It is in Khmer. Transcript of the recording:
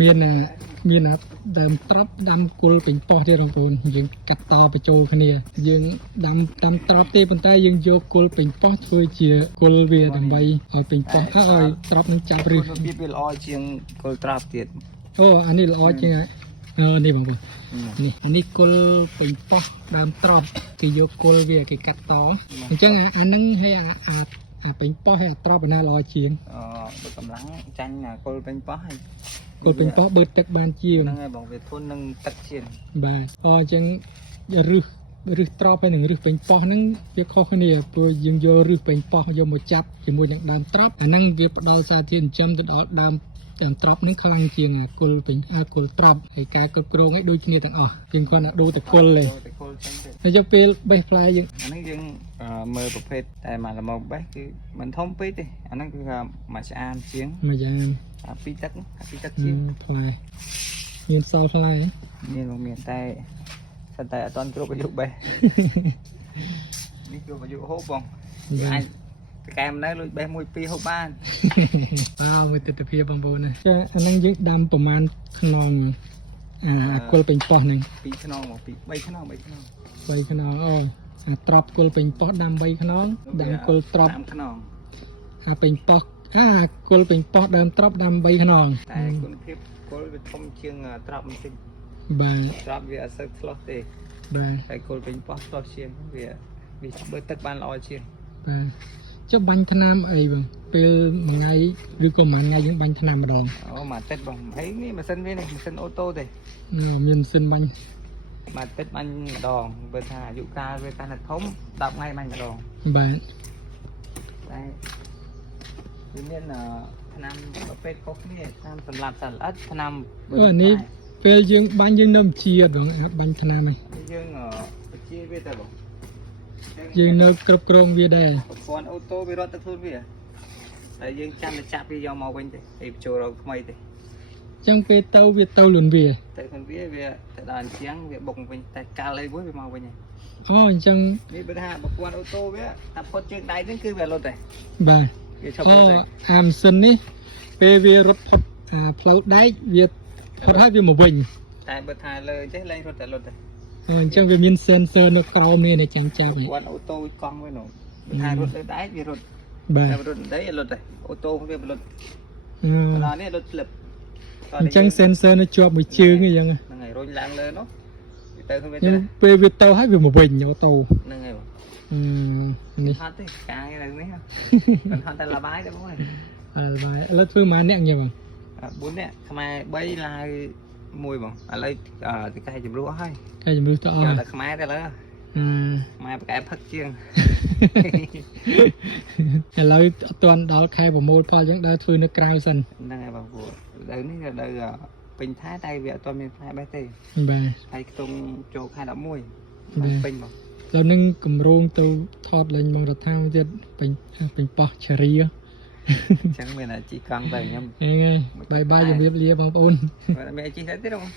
មានដើមត្រប់ដាំគល់ពេញប៉ោះទេបងប្អូនយើងកាត់តបញ្ចូលគ្នាយើងដាំត្រប់ទេប៉ុន្តែយើងយកគល់ពេញប៉ោះធ្វើជាគល់វាដើម្បីឲ្យពេញប៉ោះឲ្យត្រប់នឹងចាប់ឫសវាល្អជាងគល់ត្រប់ទៀតអូអានេះល្អជាងនេះបងប្អូននេះគល់ពេញប៉ោះដើមត្រប់គេយកគល់វាគេកាត់តអញ្ចឹងអាហ្នឹងឲ្យអាពេញប៉ោះឲ្យអាត្រប់ណាល្អជាងបើកម្លាំងចាញ់គល់ពេញប៉ោះហើយគល់ពេញប៉ោះបឺតទឹកបានជាងហ្នឹងហើយបងវាធន់នឹងទឹកជាងបាទអញ្ចឹងឫសត្រប់ហើយនឹងឫសពេញប៉ោះហ្នឹងវាខុសគ្នាព្រោះយើងយកឫសពេញប៉ោះយកមកចាប់ជាមួយនឹងដើមត្រប់អាហ្នឹងវាផ្ដល់សារធាតុចិញ្ចឹមទៅដល់ដើមត្រប់ហ្នឹងខ្លាំងជាងគល់ពេញគល់ត្រប់ហើយការគ្រប់គ្រងឲ្យដូចគ្នាទាំងអស់យើងគ្រាន់តែដូរតែគល់ទេហើយយកពេលបេះផ្លែយើងអាហ្នឹងយើងមើលប្រភេទតែមកល្មមបេះគឺមិនធំពេកទេអាហ្នឹងគឺមួយឆ្អានជាងមួយយ៉ាងពីទឹកជាងផ្លែមានសល់ផ្លែមានតែសិនតែអត់ទាន់គ្រប់អាយុបេះនេះគ្រប់អាយុហូបបងអាចកែមនៅលុយបេះ1 2ហូបបានបាទមួយទិដ្ឋភាពបងប្អូនណាចាអាហ្នឹងយើងដាំប្រហែលខ្នងគល់ពេញប៉ោះហ្នឹង2ខ្នងមក3ខ្នងអូអាត្រប់គល់ពេញប៉ោះដាំ3ខ្នងដាំគល់ត្រប់5ខ្នងពេញប៉ោះគល់ពេញប៉ោះដើមត្រប់ដាំ3ខ្នងតែគុណភាពគល់វាធំជាងត្រប់បន្តិចបាទត្រប់វាអត់សូវឆ្លោះទេបាទតែគល់ពេញប៉ោះឆ្លោះជាងវាបើទឹកបានល្អជាងបាទចុះបាញ់ថ្នាំអីបងពេលមួយថ្ងៃឬក៏មួយថ្ងៃយើងបាញ់ថ្នាំម្ដងមួយអាទិត្យបងហើយនេះម៉ាស៊ីនវានេះម៉ាស៊ីនអូតូទេមានម៉ាស៊ីនបាញ់មួយអាទិត្យបាញ់ម្ដងបើថាអាយុកាលវាកាន់តែធំ10ថ្ងៃបាញ់ម្ដងបាទតែវាមានថ្នាំប្រភេទខុសគ្នាថ្នាំសម្រាប់សត្វល្អិតថ្នាំនេះពេលយើងបាញ់យើងនៅជាបងបាញ់ថ្នាំហ្នឹងយើងជាវាទៅបងយើងនៅគ្រប់គ្រងវាដែរប្រព័ន្ធអូតូវារត់ទៅខ្លួនវាតែយើងចាំតែចាប់វាយកមកវិញទេឯបញ្ចូលរកថ្មីទេអញ្ចឹងពេលទៅវាទៅលឿនវាទៅខ្លួនវាទៅដល់អញ្ចឹងវាបុកវិញតែកាល់អីមួយវាមកវិញហើយអញ្ចឹងនេះបើថាប្រព័ន្ធអូតូវាតែផុតជើងដៃហ្នឹងគឺវាលុតទេបាទវាឈប់លុតទេអាម៉ាស៊ីននេះពេលវារត់ផុតផ្លូវដែកវាផុតហើយវាមកវិញតែបើថាលើចេះលែងរត់តែលុតទេអញ្ចឹងវាមាន sensor នៅក្រោមនេះចាំចាប់ប្រព័ន្ធអូតូកង់វិញនោះបើថារត់លើដែកវារត់បាទរត់ដីលុតទេអូតូវាលុតដល់នេះលុតស្លឹបអញ្ចឹង sensor នៅជាប់មួយជើងអញ្ចឹងហ្នឹងហើយរុញឡើងលើនោះទៅខ្លួនវាទៅពេលវាទៅហើយវាមកវិញអូតូហ្នឹងហើយបងនេះហត់ទេកាយនៅនេះមិនហត់តែលបាយទេបងអើយលបាយឥឡូវធ្វើម៉ានអ្នកញ៉ាំបង4នាក់ខ្មែរ3ឡាវ1បងឥឡូវទៅកែជំនួសហើយកែជំនួសទៅអស់តែខ្មែរទៅលើខ្មែរប្រកែផឹកជាងឥឡូវអត់ទាន់ដល់ខែប្រមូលផលអញ្ចឹងដើរធ្វើនៅក្រៅសិនហ្នឹងហើយបងប្អូនឥឡូវនេះទៅពេញថែតែវាអត់ទាន់មានផ្លែបេះទេបាទហើយខ្ទង់ចូលខែ11ពេញបងដល់នឹងកម្រងទៅថតលេងបងរដ្ឋាទៀតពេញប៉ោះឆេរីអញ្ចឹងមានអាជីកង់ទៅខ្ញុំហ្នឹងហើយបាយជំរាបលាបងប្អូនមានអាជីទៅទៀតបង